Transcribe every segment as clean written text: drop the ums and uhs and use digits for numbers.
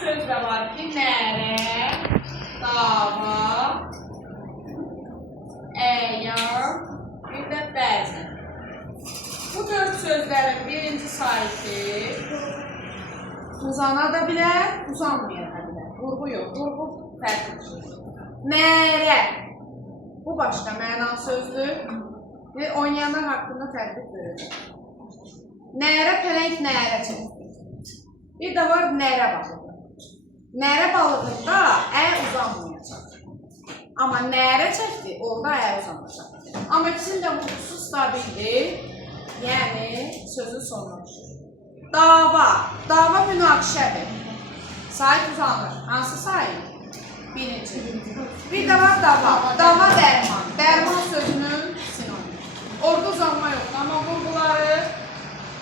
söz də var ki, nərə, dava, əyan, bir də bəzən. Bu 4 sözlərin birinci saiti uzana da bilər, uzanmaya da bilər. Vurğu yox, vurğu fərqlidir. Nərə, bu başqa mənalı sözdür və oynayanlar haqqında tədbir görürük. Nərə, pələng nərə çəkdir. Bir də var nərə balığı. Nərə balığında uzanmayacaq. Amma nərə çəkdir, orada uzanacaq. Amma ikisinin də vurğusu stabildir. Yəni, sözün sonlaşır. Dava. Dava münaqişədir. Sait uzanır. Hansı sait? Birinci. Bir də var dava. Dava dərman. Dərman sözünün sinonimi. Orada uzanma yoxdur, amma vurğuları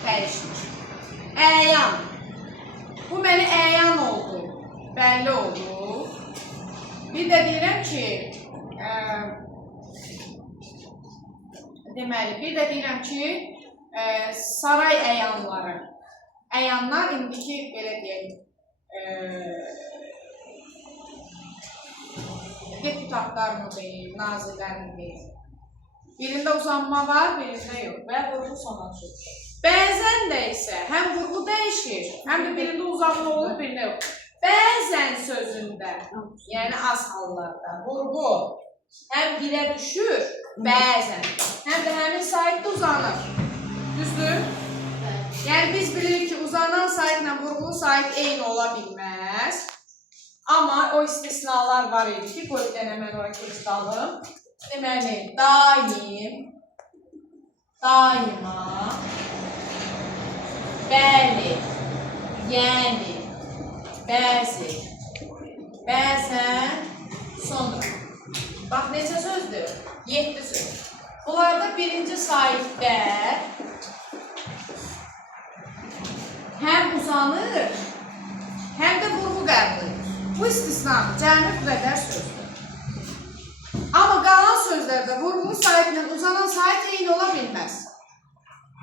dəyişmir. Əyan. Bu məni əyan oldu. Bəlli oldu. Bir də deyirəm ki, saray əyanları. Əyanlar indiki, belə deyək, deputatlarını deyil, nazirlərini deyil. Birində uzanma var, birində yox və vurğu sonlaşır. Bəzən də isə həm vurğu dəyişir, həm də birində uzanma olur, birində yox. Bəzən sözündə, yəni az hallarda vurğu həm dilə düşür, bəzən, həm də həmin saitdə uzanır. Düzdür? Yəni biz bilirik ki, uzanan saitlə vurğulu sait eyni ola bilməz. Amma o istisnalar var idi ki, qoy bir dənə mən oraya keçdalım. Deməli, daim, daima, bəli, yəni, bəzi, bəzən, sonra. Bax, neçə sözdür? 7 söz. Bunlarda birinci saitdə həm uzanır, həm də vurğu qəbul edir. Bu istisnadır, cəmi bu qədər sözdür. Amma qalan sözlərdə vurğulu saitlə uzanan sait eyni ola bilməz.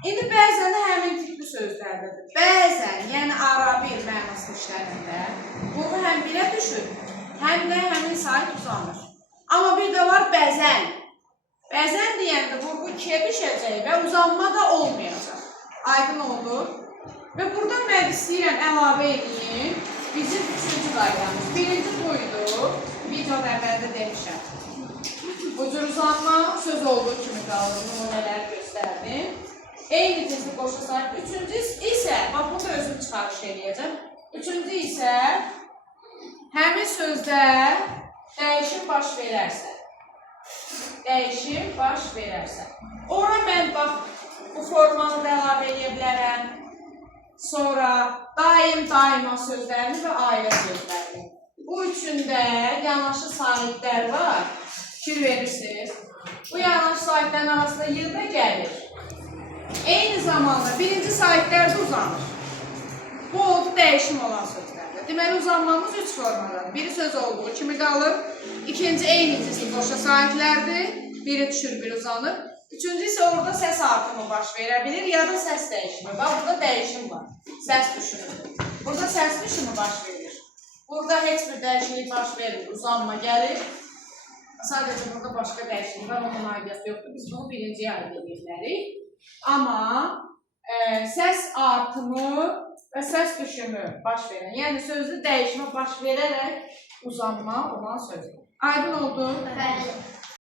İndi bəzən də həmin tipli sözlərdədir. Bəzən, yəni arabir mənası işlərində vurğu həm bilə düşür, həm də həmin sait uzanır. Amma bir də var bəzən. Bəzən deyəndə vurğu ikiyə düşəcək və uzanma da olmayacaq. Aydın oldu. Və burada mən istəyirəm əlavə edeyim bizim 3-cü qaydamız. Birinci buydu, videoda əvvəldə demişəm. Bu cür uzanma söz olduğu kimi qalır, nümunələri göstərdim. Eyni cinsli qoşu sahib. Üçüncü isə, bax burada özüm çıxarış edəcəm. Üçüncü isə həmin sözdə dəyişim baş verərsə. Dəyişim baş verərsə. Ora mən bax bu formanı da əlavə edə bilərəm. Sonra daim, daima sözlərini və ailə sözlərini. Bu üçündə yanaşı sahiblər var. Fikir verirsiniz. Bu yanaşı sahiblərin arasında yığda gəlir. Eyni zamanda birinci sahiblər də uzanır. Bu oldu dəyişim olan sözlərdə. Deməli, uzanmamız 3 formadadır. Biri söz olduğu kimi qalır. İkinci eyni cinsli qoşa sahiblərdir. Biri düşür, biri uzanır. Üçüncü isə orada səs artımı baş verə bilir, ya da səs dəyişimi. Bax, burada dəyişim var. Səs düşümü. Burada səs düşümü baş verir. Burada heç bir dəyişiklik baş verir, uzanma gəlir. Sadəcə burada başqa dəyişiklik var, onun aidiyyatı yoxdur. Biz bunu birinciyə aid edirlərik. Amma səs artımı və səs düşümü baş verən, yəni sözlü dəyişmə baş verərək uzanma olan sözdür. Aydın oldu? Bəli.